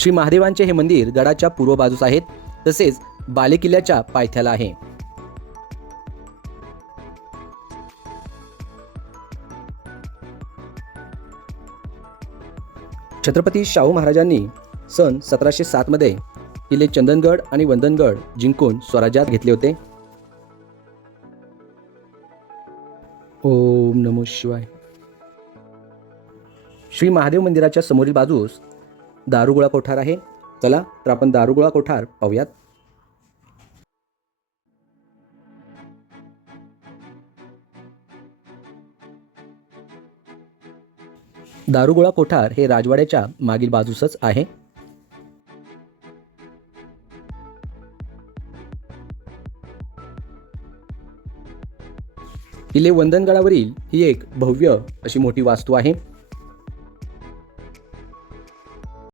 श्री महादेवांचे हे मंदिर गडाच्या पूर्व बाजूस आहेत, तसेच बालेकिल्ल्याच्या पायथ्याला आहे. छत्रपती शाहू महाराजांनी सन 1707 मध्ये किल्ले चंदनगड आणि वंदनगड जिंकून स्वराज्यात घेतले होते. ओम नमो शिवाय. श्री महादेव मंदिराच्या समोरील बाजूस दारुगोळा कोठार आहे. चला तर आपण दारुगोळा कोठार पाहूयात. दारुगोळा कोठार हे राजवाड्याच्या मागील बाजूसच आहे. किल्ले वंदनगडावरील ही एक भव्य अशी मोठी वास्तू आहे.